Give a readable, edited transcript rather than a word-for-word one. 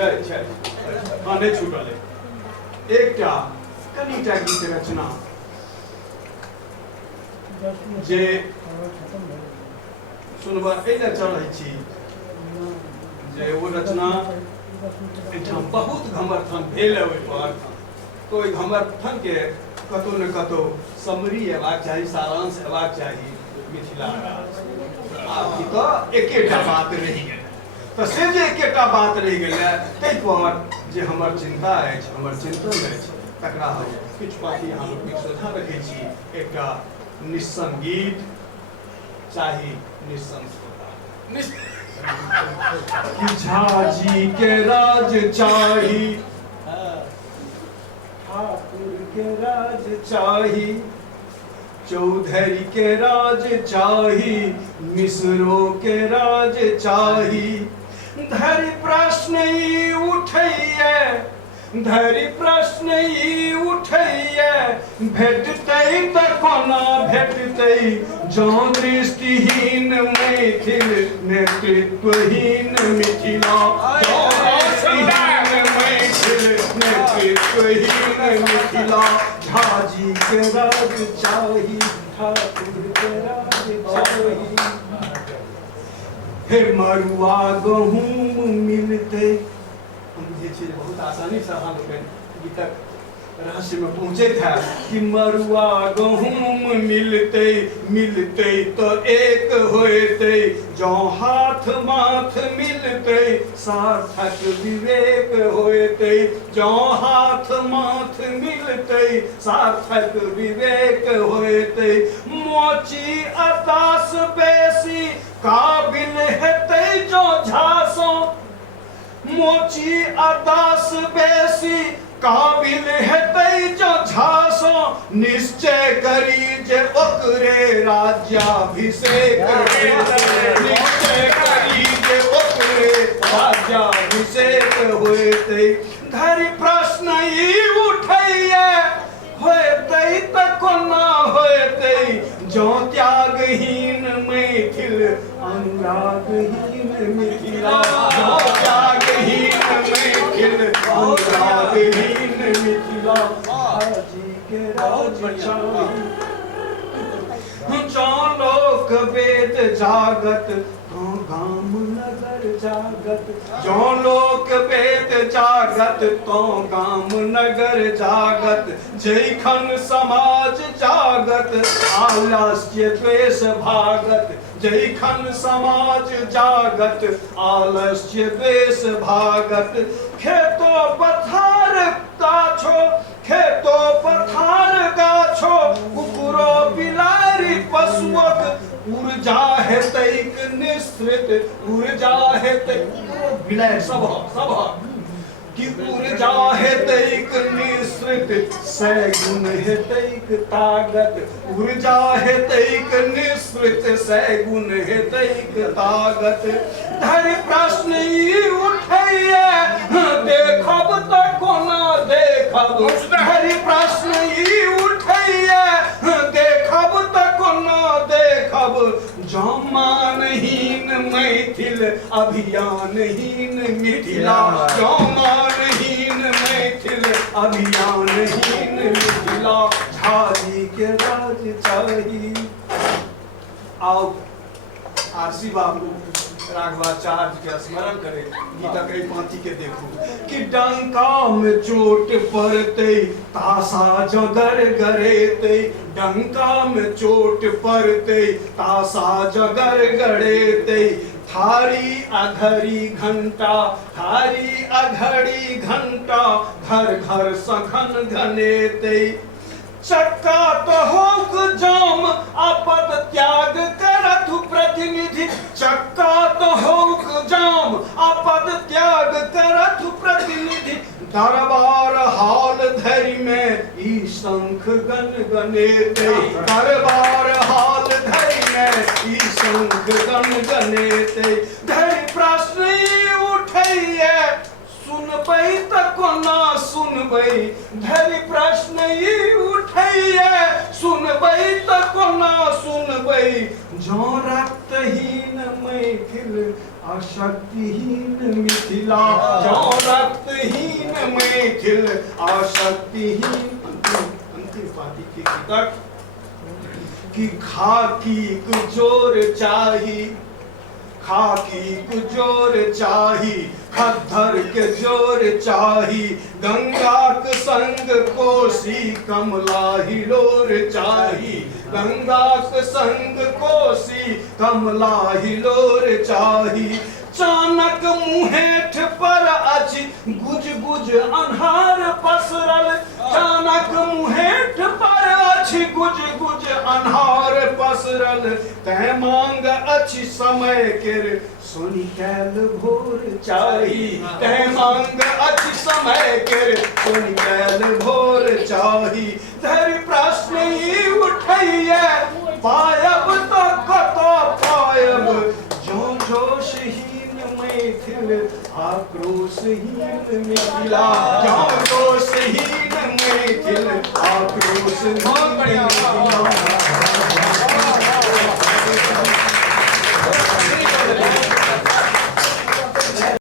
हाँ नहीं छूटल एकटा कनिटा गीत रचना जे सुनबा एला चलै छी जे वो रचना एठाम बहुत घमर्थन भेल ओहि पर तो ओहि घमर्थन के कतौ न कतौ समरी हेबाक चाही, सारांश हेबाक चाही। मिथिला आब तो एकेटा बात रहि गेल, तो से जे एकेटा बात रहि गेल ताहि पर जे हमर चिंता अछि, हमर चिंतन अछि, तकरा हम किछु पाती अहाँ लोकनिक सोझा रखै छी। एकटा निस्संगीत चाही, निस्संग कि झाजी के राज चाही, ठाकुर के राज चाही, चौधरी के राज चाही, मिश्रो के राज चाही। धरि प्रश्न ई उठैये, धरि प्रश्न ई उठैये, भेटतै त कोना भेटतै जँ दृष्टिहीन मैथिल नेतृत्वहीन मिथिला। मैथिल नेतृत्वहीन मिथिला। झाजी के राज चाही, ठाकुर के राज चाही। हे मरुआ गहूम मिलते, हम जे चीज बहुत आसानी से अहाँ लोग गीतक रहस्य में पहुँचे था कि मरुआ गहूम मिलते मिलते तो एक होते, जौ हाथ माथ मिलते सार्थक विवेक होते, जौ हाथ माथ मिलते सार्थक विवेक होते। मोची अतास बेसी काबिल हेते जो झांसो, मोची अदास बेसी काबिल हेतै जो झांसो, निश्चय करी जे ओकरे राज्याभिषेक निश्चय करी जे ओकरे राज्याभिषेक होतै। धरि प्रश्न ई उठैये, होतै त कोना होतै जँ त्यागहीन मैथिल अनुरागहीन मिथिला। जँ त्यागहीन मैथिल अनुरागहीन मिथिला। झाजी के राज चाही, जँ लोक वेद जागत तो गाम नगर जागत, जँ लोक वेद जागत तो गाम नगर जागत। जैखन समाज जागत आलस्य द्वेष भागत, जैखन समाज जागत आलस्य द्वेष भागत। खेतो पथार गाछो, खेतो पथार गाछो, कुकुरो बिलारी पशुक ऊर्जा हेतैक निस्तृत, ऊर्जा हेतैक बिलारि सब कि ऊर्जा हेतैक निस्तृत, सैगुण हेतैक तागत, ऊर्जा हेतैक निस्तृत, सैगुण हेतैक तागत। धरि प्रश्न ई उठैये, देखब त कोना देखब। धरि प्रश्न ई उठैये, देखब त कोना देखब जँ मानहीन मैथिल अभियानहीन मिथिला। जँ मानहीन मैथिल अभियानहीन मिथिला। झाजी के राज चाही। आओ आरसी बाबू राघवाचार्य के स्मरण करे, गीतक एहि पाँति के देखू कि डंका में चोट पड़ते तासा जगर गरेते, डंका में चोट पड़ते तासा जगर गरेते। थारी अघड़ी घंटा, थारी अघड़ी घंटा, घर घर सघन घनेते। चक्का तो होक जाम आपद त्याग करत प्रतिनिधि, चक्का तो होक जाम आपद त्याग करत प्रतिनिधि। दरबार हाल धरि में ई शंख गन गनेते, दरबार हाल धरि में ई शंख गन गनेते। धरि प्रश्न उठैये, सुनबै त कोना सुनबै। धरि प्रश्न ई उठैये, सुनबै त कोना सुनबै जो रक्तहीन मैथिल अशक्तिहीन मिथिला जो रक्तहीन मैथिल अशक्तिहीन अंतिम पाती की तक कि खाकी को जोर चाही खाकी को जोर चाही खद्दर के जोर चाही गंगा के संग कोसी कमला हिलोर चाही गंगा के संग कोसी कमला हिलोर चाही चानक मुहेठ पर अछि गुज गुज अन्हार पसरल चानक मुहेठ पर अछि गुज गुज अन्हार पसरल तै मांग अछि समय केर सोनी कैल भोर चाही तै मांग अछि समय केर सोनी कैल भोर चाही धरि प्रश्न ही उठैया पायब तो कतो पायब जो जोशहीन मैथिल आक्रोशहीन मिथिला जो जोशहीन मैथिल आक्रोशहीन मिथिला